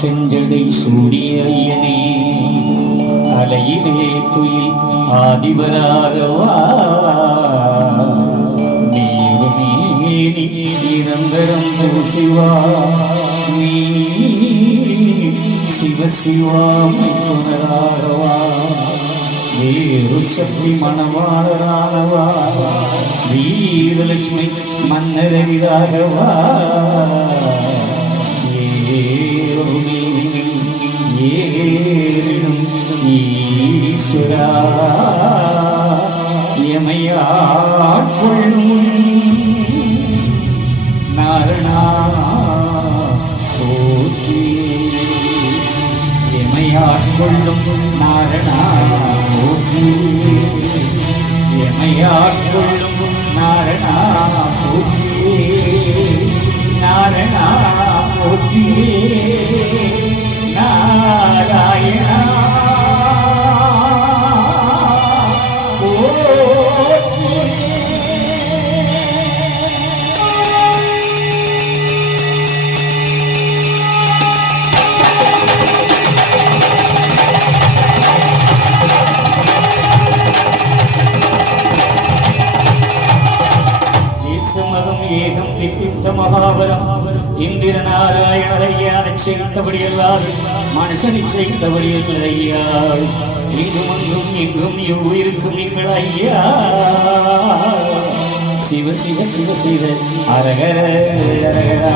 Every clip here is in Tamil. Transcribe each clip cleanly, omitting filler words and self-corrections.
செஞ்சடை சூடிய ஐயனே அலையிலே துயில் ஆதிவராகவா நீருமே நீ நிரந்தரம் பூசிவா நீ சிவசிவாமை புனராகவா வேறு சக்தி மணவாளராகவா வீரலட்சுமி மன்னரவிதாகவா ஏறிடும் ஈஸ்வரா எமையாட்கொள்ளும் நாரணா போற்றி எமையாட்கொள்ளும் நாரணா போற்றி எமையாட்கொள்ளும் நாரணா போற்றி நாரணா போற்றி நாராயணா ஏகம் திப்பித்த மகாபரம் இந்திர நாராயணரையான செய்தபடி எல்லாரும் மனுஷனை செய்தபடி ஐயா இங்கும் அங்கும் எங்கும் இருக்கும் நீங்கள் ஐயா சிவ சிவ சிவ சிவ அரகர அரகரா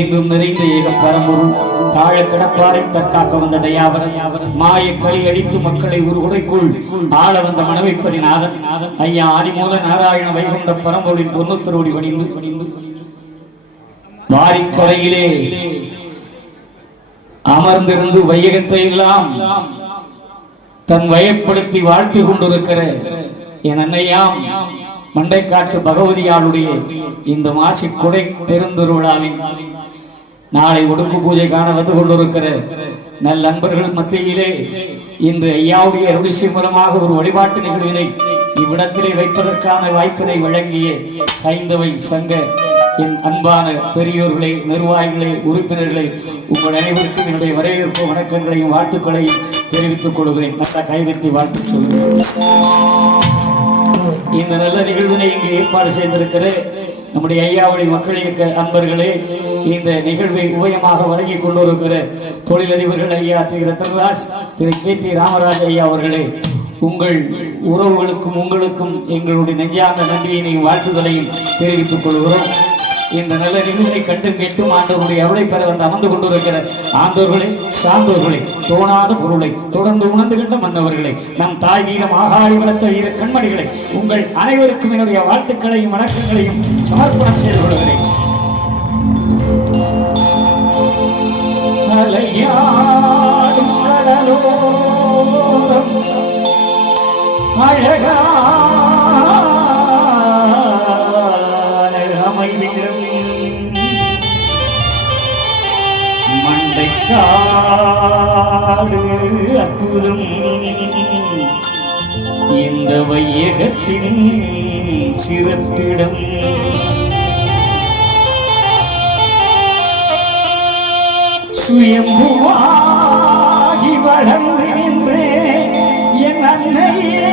எங்கும் நிறைந்த ஏகம் பரம்பொருள் தாழ கிடப்பாரை தற்காக்க வந்த தயாவரன் மாய களி அடித்து மக்களை ஒரு உடைக்குள் ஆள வந்த மனவைப்பதி நாதன் ஐயா ஆதிமூல நாராயண வைகுண்ட பரம்பொருளின் பொன்னுத்தரோடி பணிந்து வாரிக்கரையிலே அமர்ந்திருந்து வையகத்தை எல்லாம் தன் வயப்படுத்தி வாழ்த்து கொண்டிருக்கிற என் அன்னையாம் மண்டைக்காட்டு பகவதியாளுடைய இந்த மாசி குடை பெருந்திருவிழாவின் நாளை உடுப்பு பூஜை காண வந்து கொண்டிருக்கிற நல் நண்பர்கள் மத்தியிலே இன்று ஐயாவுடைய அருளிசை மூலமாக ஒரு வழிபாட்டு நிகழ்வினை இவ்விடத்திலே வைப்பதற்கான வாய்ப்பினை வழங்கிய ஐந்தவை சங்க என் அன்பான பெரியோர்களே நிர்வாகிகளே உறுப்பினர்களே உங்கள் அனைவருக்கும் என்னுடைய வரவேற்பு வணக்கங்களையும் வாழ்த்துக்களையும் தெரிவித்துக் கொள்கிறேன். நல்ல கைதட்டி வாழ்த்து சொல்கிறேன். இந்த நல்ல நிகழ்வினை இங்கு ஏற்பாடு செய்திருக்கிற நம்முடைய ஐயாவுடைய மக்கள் இயக்க அன்பர்களே, இந்த நிகழ்வை உபயமாக வழங்கி கொண்டிருக்கிற தொழிலதிபர்கள் ஐயா திரு ரத்தன்ராஜ், திரு கே.டி. ராமராஜ் ஐயா அவர்களே, உங்கள் உறவுகளுக்கும் உங்களுக்கும் எங்களுடைய நெஞ்சார்ந்த நன்றியினையும் வாழ்த்துதலையும் தெரிவித்துக் கொள்கிறோம். இந்த நல்ல நிகழ்வை கண்டும் கேட்டும் ஆண்டவருடைய அருளை பெற வந்து அமர்ந்து கொண்டிருக்கிற ஆண்டவர்களே, சார்ந்தவர்களே, தோணாத பொருளை தொடர்ந்து உணர்ந்துகின்ற மன்னவர்களே, நம் தாய் வீரம் ஆகாடி வளர்த்த இரு கண்மணிகளை, உங்கள் அனைவருக்கும் என்னுடைய வாழ்த்துக்களையும் வணக்கங்களையும் சமர்ப்பணம் செய்து கொள்கிறேன். அலையாடும் கடலோரம் அழகான அமைதியும் மண்டைக்காடு அற்புதம் இந்த வையகத்தின் சிறப்பிடம் சுயம்புவாகி வளர்ந்து நின்றே என் அன்னையே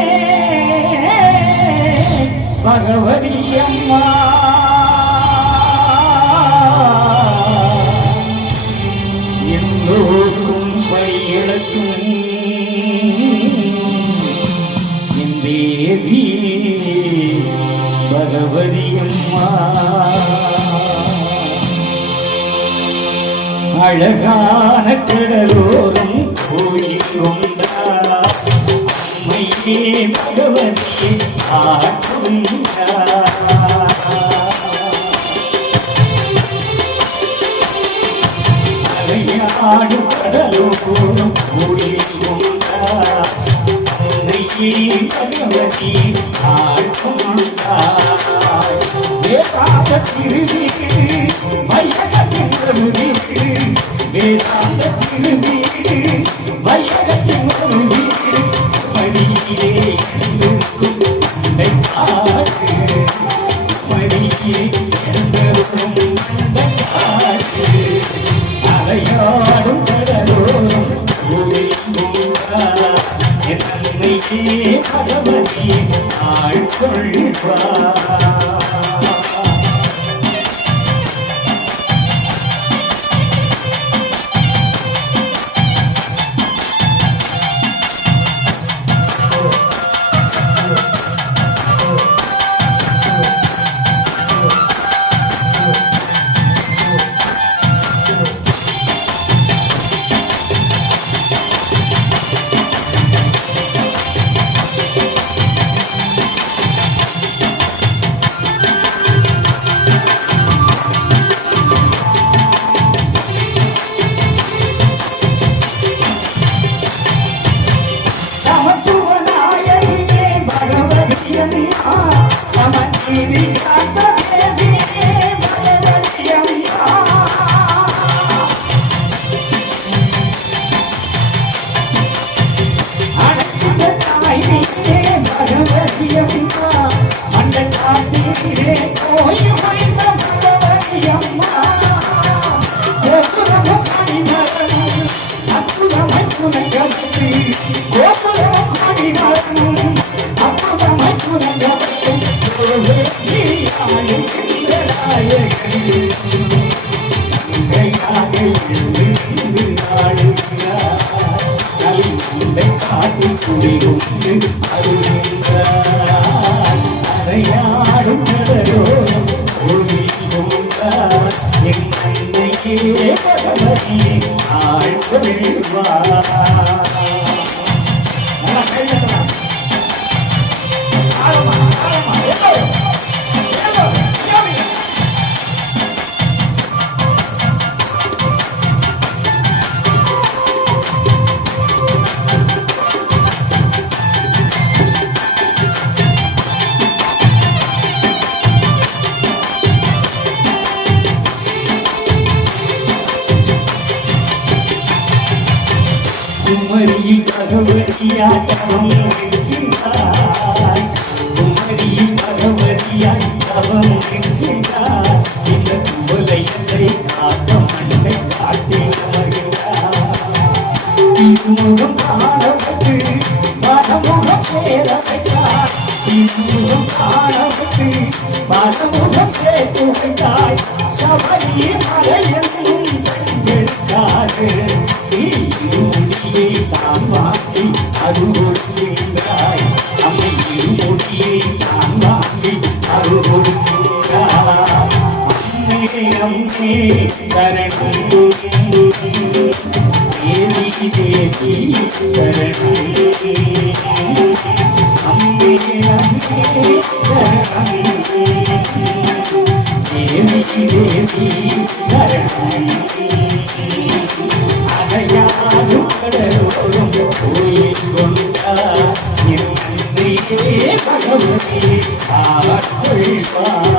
பகவதி அம்மா, எல்லோருக்கும் பையிழக்கும் என் தேவி பகவதி அம்மா, அழகான கடலோரம் கோயில் கொண்டார் அம்மையே பகவதியே ஆட்கொண்டார். அலையாடும் கடலோரம் கோயில் கொண்டார் அம்மையே பகவதி ஆட்கொண்டார். வேதாந்த திருவீடு வையகத்தின் வீடு, வேதாந்த திருவீடு வையகத்தின் வீடு, மடியிலே இருக்கும் மடியே அலையாடும் கடலோரம் என்னையே பகவதி ஆழ்கொள்வார். அறையாடும் கடலோரம் என்னையே பகவதி ஆழ்கொள்வார். குமரியில் பகவதியாட்டம் இருக்கின்றாய், குமரியில் பகவதியாய் தவம் இருக்கின்றாய். இந்த குவலையத்தை காக்க மண்ணை காட்டி அமர்கின்றாய். திருமுகம் காணப்பட்டு பரமுகம் சேர வைத்தாய், திருமுகம் காணப்பட்டு பரமுகம் சேர்த்து வைத்தாய். சபரி மலையென்னும் இருமுடியை தான் வாங்கி அருள்கின்றாய், அம்மை இருமுடியை தான் வாங்கி அருள்கின்றாய். அம்மே அம்மே சரணம் தேவி தேவி சரணம், அம்மே அம்மே சரணம் தேவி தேவி சரணம். அடையாடும் கடலோரம் கோயில் கொண்டார் என்னையே பகவதி ஆட்கொள்வார்.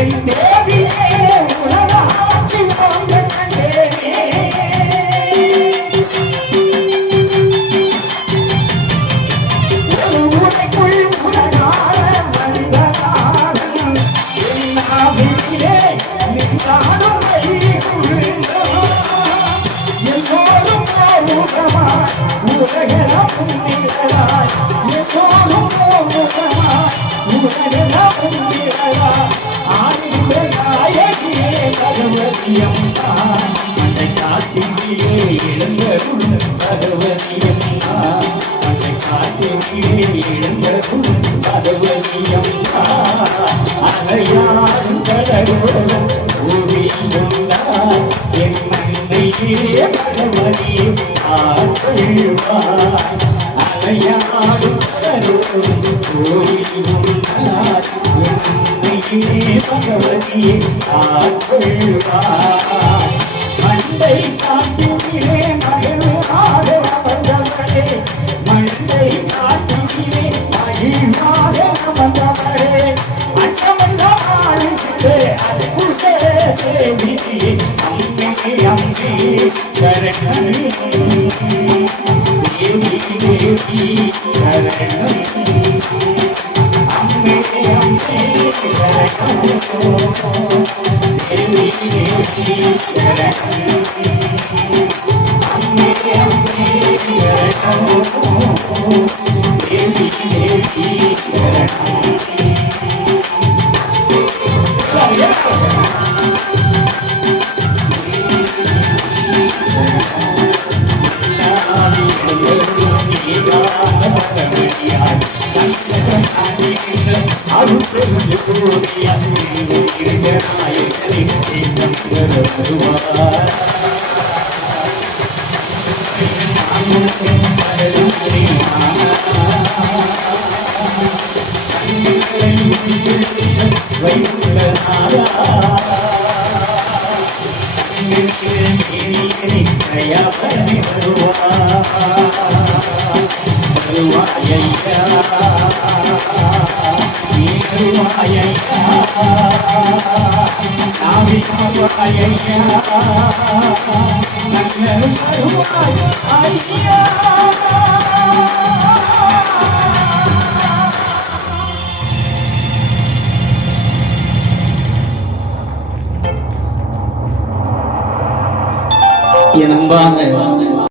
என் தேவியே உலகாட்சி கொண்ட கண்டேனே, ஒரு உரைக்குள் உலகார வந்த காலம் என் ஆவிலே நின்றாடும் எல்லோரும் போமுகமாய் உலகெல்லாம் உண்டிகளாய், எல்லோரும் போமுகமாய் உலகெல்லாம் உண்டிகளாய். ஆதியாயகியே பகவதியம்மா, அந்த காட்டிலே எழுந்தருள் பகவதியம்மா, அந்த காட்டிலே எழுந்தருள் பகவதியம்மா. அலையாடும் கடலோரம் ஓடியுள்ளார் பகவதி ஆழ்வார் அலையாடும் கோயில் பகவதி ஆழ்வார் மண்டை காட்டிலே மகிழ்வாக வந்தவரே மண்டை காட்டிலே மகிழ்வாக வந்தவரே அச்சமல்லாளுக்கு அற்புத தேவி அம்மே அம்மே சரணம் தேவி தேவி சரணம் அம்மே அம்மே சரணம் தேவி தேவி சரணம் அம்மே அம்மே சரணம் தேவி தேவி சரணம் என் அன்பான